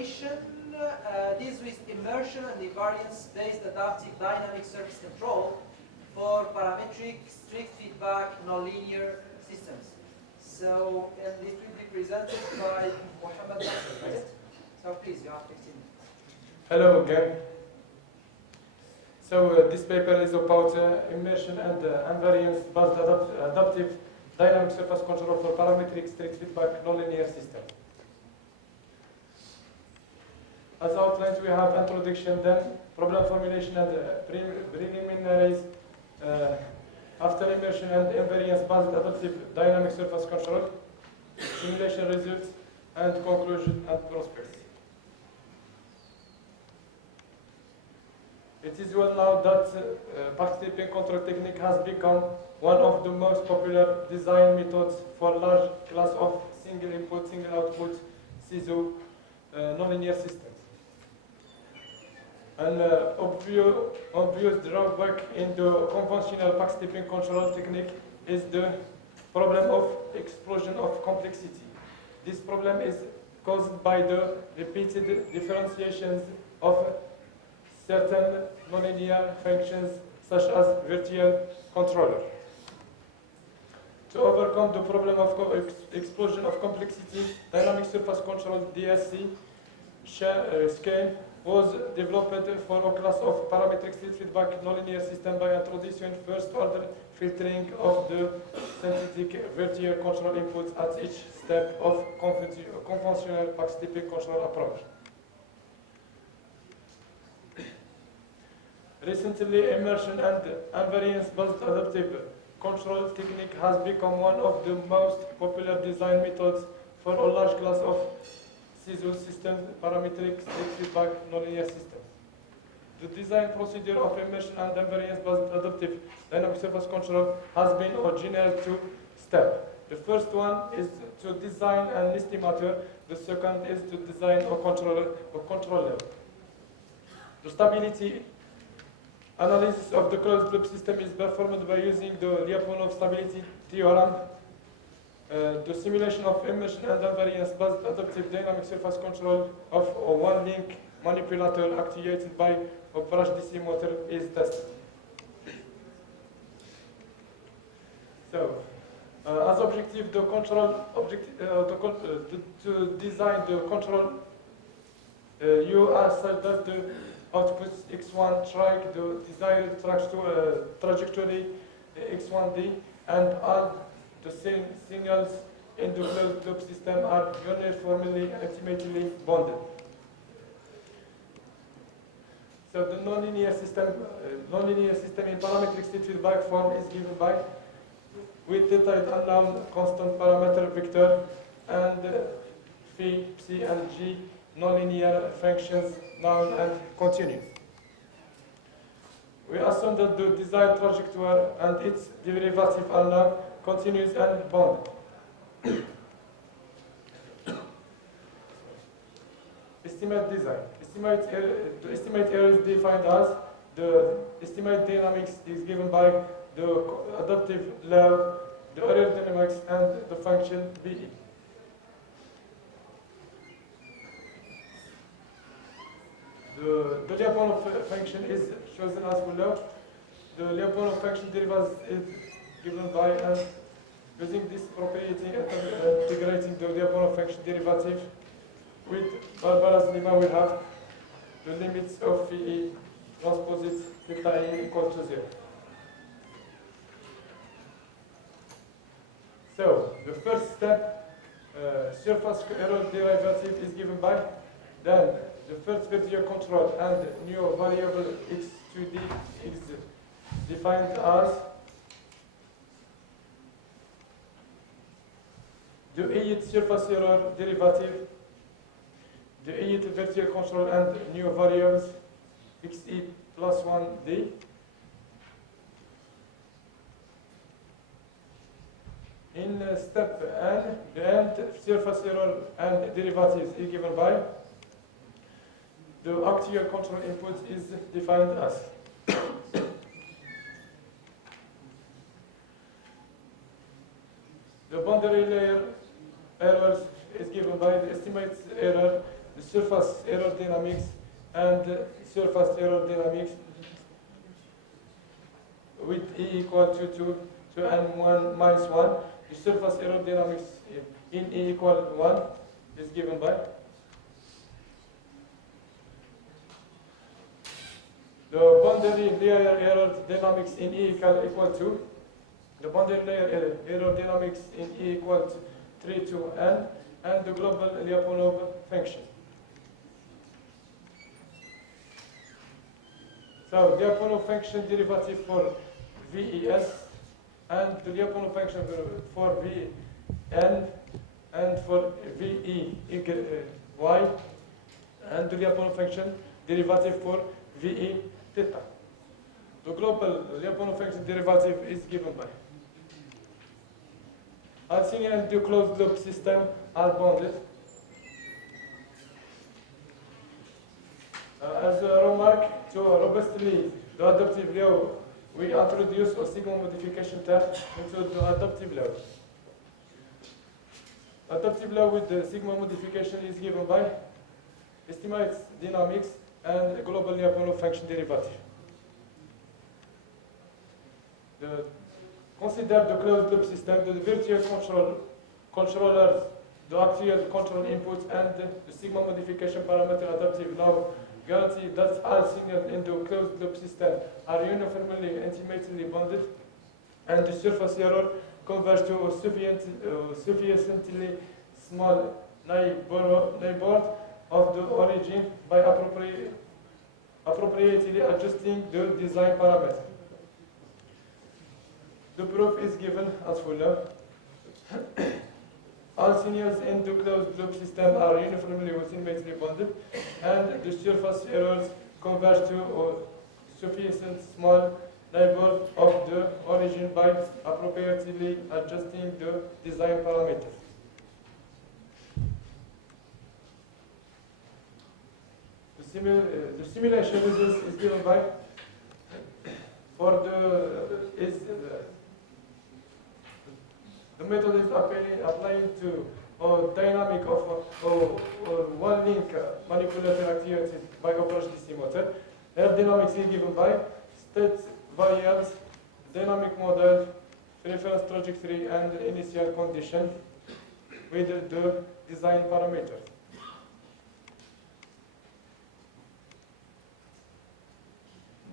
presentation deals with immersion and invariance-based adaptive dynamic surface control for parametric, strict feedback, nonlinear systems. So, and this will be presented by Mohammed Nasser, right? So please, you have 15 minutes. Hello again. So this paper is about immersion and invariance-based adaptive dynamic surface control for parametric, strict feedback, nonlinear system. As outlined, we have introduction, then problem formulation and preliminaries. After immersion and invariance-based adaptive dynamic surface control, simulation results, and conclusion and prospects. It is well known that participant control technique has become one of the most popular design methods for large class of single input, single output CISO nonlinear systems. An obvious drawback in the conventional participant control technique is the problem of explosion of complexity. This problem is caused by the repeated differentiations of certain nonlinear functions such as virtual controller. To overcome the problem of explosion of complexity, dynamic surface control DSC scheme was developed for a class of parametric state feedback nonlinear system by introducing first-order filtering of the synthetic virtual control inputs at each step of conventional participant control approach. Recently, immersion and invariance-based adaptive control technique has become one of the most popular design methods for a large class of CISO systems, parametric, state feedback, nonlinear systems. The design procedure of immersion and invariance-based adaptive dynamic surface control has been a general two-step. The first one is to design an estimator. The second is to design a controller. The stability analysis of the closed loop system is performed by using the Lyapunov stability theorem. The simulation of immersion and invariance-based adaptive dynamic surface control of a one-link manipulator actuated by a brush DC motor is tested. So, as objective, the control to design the control, you are such that the outputs X1 track the desired trajectory X1D, and all the signals in the closed loop system are uniformly intimately bonded. So the nonlinear system in parametric state feedback form is given by with the type unknown constant parameter vector and phi, psi, and g nonlinear functions known and continuous. We assume that the desired trajectory and its derivative are known, continuous, and bounded. Estimate design. The estimate error is defined as the estimate dynamics is given by the adaptive law, the error dynamics, and the function BE. The Lyapunov function is chosen as below. The Lyapunov function derivative is given by and using this property integrating the Lyapunov function derivative with Barbara's lemma we have the limits of phi transposite theta e equal to 0. So the first step, surface error derivative is given by, then the first virtual control and new variable x2d is defined as the ith surface error derivative, the ith virtual control and new variables xe plus 1d. In step n, the end surface error and derivatives is given by the actual control input is defined as the boundary layer errors is given by the estimate error the surface error dynamics and surface error dynamics with E equal to 2 and 1 minus 1. The surface error dynamics in E equal 1 is given by the boundary layer error dynamics in E equal to the boundary layer error dynamics in E equal to 3 to n and the global Lyapunov function. So Lyapunov function derivative for VES and the Lyapunov function for Vn and for VE y and the Lyapunov function derivative for VE theta. The global Lyapunov function derivative is given by Alcine and the closed loop system are bounded. As a remark, to robustly the adaptive law, we introduce a sigma modification term into the adaptive law. Adaptive law with the sigma modification is given by estimates dynamics and global Lyapunov function derivative. Consider the closed loop system, the virtual controllers, the actual control inputs, and the sigma modification parameter adaptive law guarantee that all signals in the closed loop system are uniformly intimately bounded, and the surface error converges to a sufficiently small neighborhood of the origin by appropriately adjusting the design parameter. The proof is given as follows. All signals in the closed loop system are uniformly intimately bounded, and the surface errors converge to a sufficient small neighborhood of the origin by appropriately adjusting the design parameters. The simulation results is given by the method is applying to a dynamic of one link manipulator activated by operation DC motor. Aerodynamics is given by state variables, dynamic model, reference trajectory, and initial condition with the design parameters.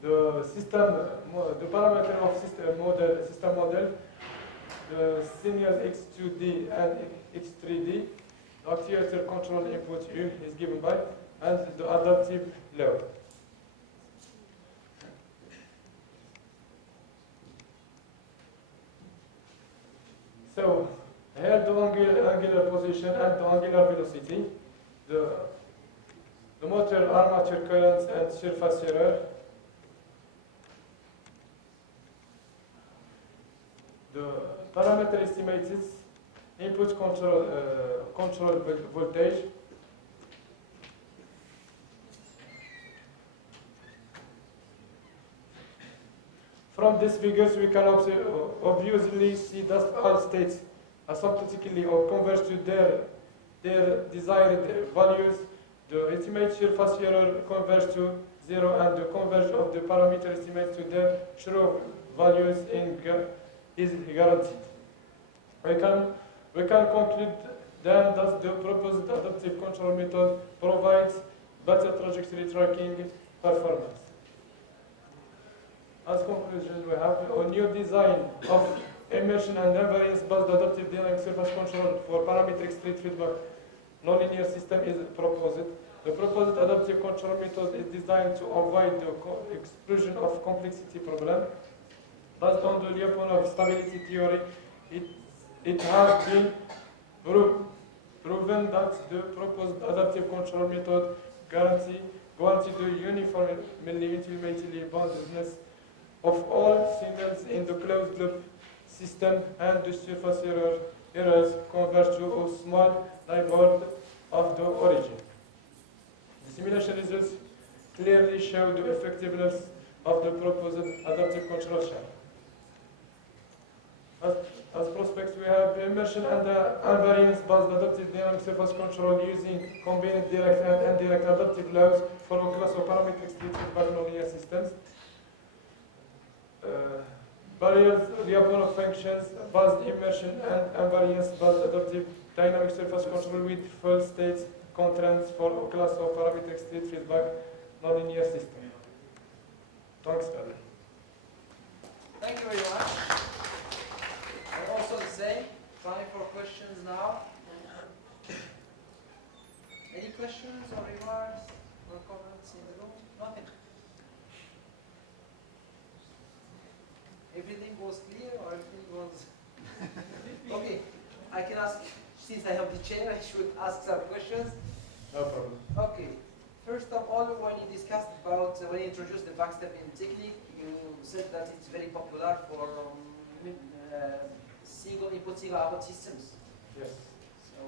The parameter of system model, the signal X2D and X3D, the actuator control input U is given by, and the adaptive law. So here the angular position and the angular velocity, the motor armature currents and surface error, the parameter estimated input control voltage, from these figures we can obviously see that all states asymptotically or converge to their desired values. The estimate surface error converge to 0, and the converge of the parameter estimates to their true values is guaranteed. We can conclude then that the proposed adaptive control method provides better trajectory tracking performance. As conclusion, we have a new design of immersion and invariance-based adaptive dynamic surface control for parametric street feedback nonlinear system is proposed. The proposed adaptive control method is designed to avoid the exclusion of complexity problem. Based on the Lyapunov stability theory, it has been proven that the proposed adaptive control method guarantee the uniformly intimately boundedness of all signals in the closed loop system, and the surface errors converge to a small neighborhood of the origin. The simulation results clearly show the effectiveness of the proposed adaptive control channel. As prospects, we have immersion and invariance-based adaptive dynamic surface control using combined direct and indirect adaptive laws for a class of parametric state feedback nonlinear systems. Barriers, Lyapunov functions, based immersion and invariance-based adaptive dynamic surface control with full state constraints for a class of parametric state feedback nonlinear system. Thanks, Ellen. Thank you very much. And also the same, time for questions now. Any questions or remarks or comments in the room? Nothing. Everything was clear or everything was... Okay, I can ask, since I have the chair, I should ask some questions. No problem. Okay, first of all, when you discussed about, when you introduced the backstepping technique, you said that it's very popular for single input, single output systems. Yes. So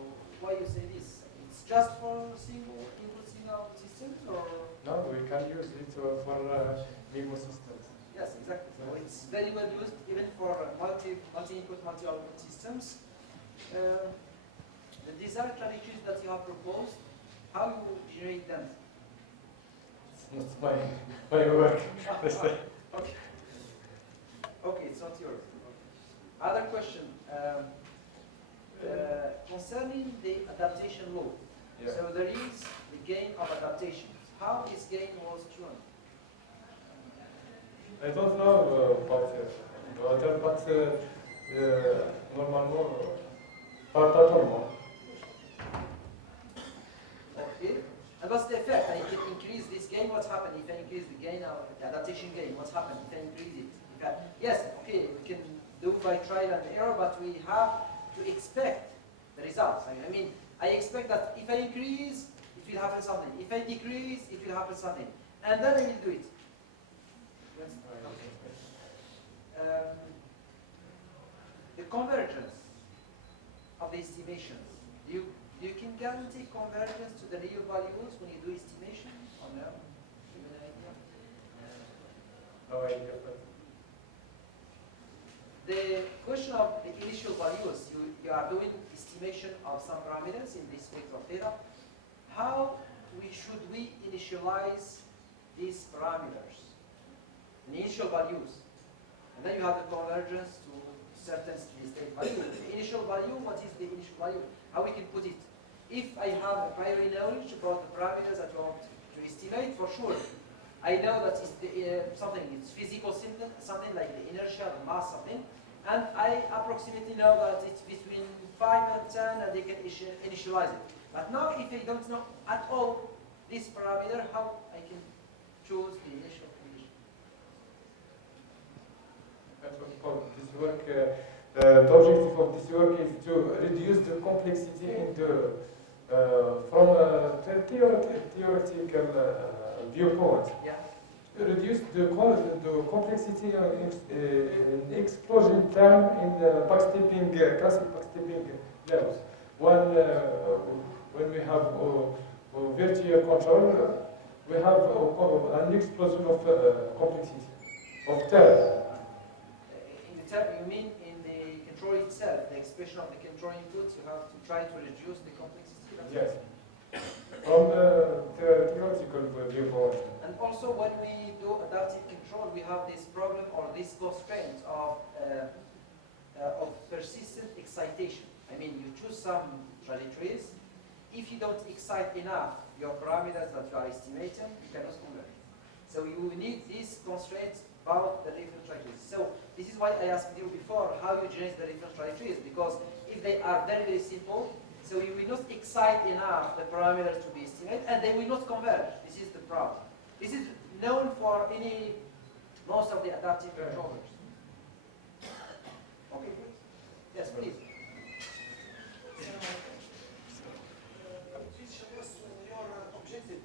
why you say this? It's just for single input, single output systems, or? No, we can use it for MIMO systems. Yes, exactly. So it's very well used even for multi-input, multi-output systems. The design strategies that you have proposed, how you generate them? It's not my work. Okay. Okay, it's not yours. Other question. Concerning the adaptation law. Yeah. So there is the gain of adaptation. How this gain was shown? I don't know about water, but normalement, pas tellement. Okay. And what's the effect? I can increase this gain, what's happened? If I increase the gain of the adaptation gain, what's happened? If I increase it? Yes, okay, we can do by trial and error, but we have to expect the results. I mean, I expect that if I increase, it will happen something. If I decrease, it will happen something. And then I will do it. Yes? Okay. The convergence of the estimations. You can guarantee convergence to the real values when you do estimation or no? Give me an idea. No idea. The question of the initial values, you are doing estimation of some parameters in this vector theta. How should we initialize these parameters? The initial values. And then you have the convergence to certain steady-state value. The initial value, what is the initial value? How we can put it? If I have a priori knowledge about the parameters that you want to estimate, for sure, I know that it's it's physical something like the inertia, the mass, something, and I approximately know that it's between 5 and 10, and they can initialize it. But now, if I don't know at all this parameter, how I can choose the initial condition? That's what we call this work. The objective of this work is to reduce the complexity in the from a theoretical viewpoint. Yeah. Reduce the complexity in explosion term in backstepping, classic backstepping levels. When we have virtual control, we have an explosion of complexity of term. In the term, you mean in the control itself, the expression of the control inputs, you have to try to reduce the complexity? Yes. From the theoretical viewpoint. And also when we do adaptive control, we have this problem or this constraint of persistent excitation. I mean, you choose some trajectories. If you don't excite enough your parameters that you are estimating, you cannot converge. So you need these constraints about the reference trajectories. So this is why I asked you before how you generate the reference trajectories, because if they are very, very simple, so you will not excite enough the parameters to be estimated, and they will not converge. This is the problem. This is known for most of the adaptive controllers. Okay, good. Yes, please. Please show us your objective.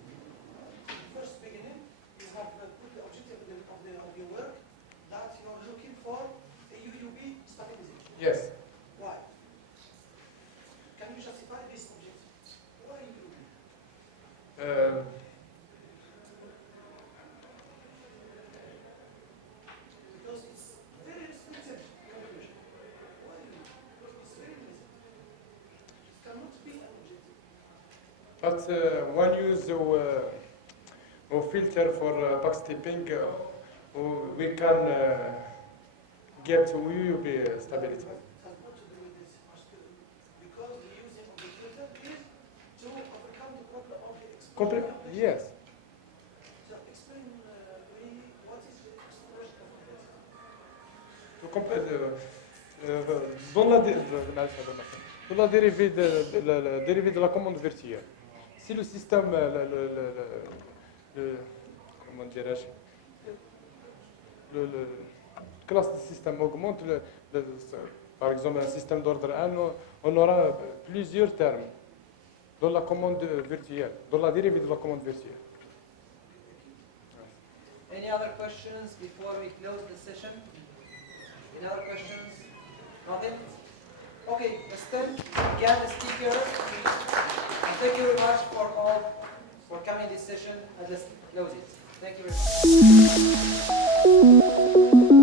First beginning, you have put the objective of your work that you are looking for a UUB stabilization. Yes. Why? Can you justify this objective? Why UUB? Because it's very restricted calculation. Why UUB? But when you use a filter for backstepping, we can get UUB stability. Has what to do with this? Because the using of the filter is to overcome the problem of the explosion. Yes. So explain me what is the explosion of the Dans la dérivée de la commande verticale. Si le système, comment dirais-je, le classe du système augmente, par exemple un système d'ordre 1, on aura plusieurs termes dans la commande verticale, dans la dérivée de la commande verticale. Any other questions before we close the session? Any other questions? Nothing? Okay, let's then again the speaker. And thank you very much for all for coming this session and let's close it. Thank you very much.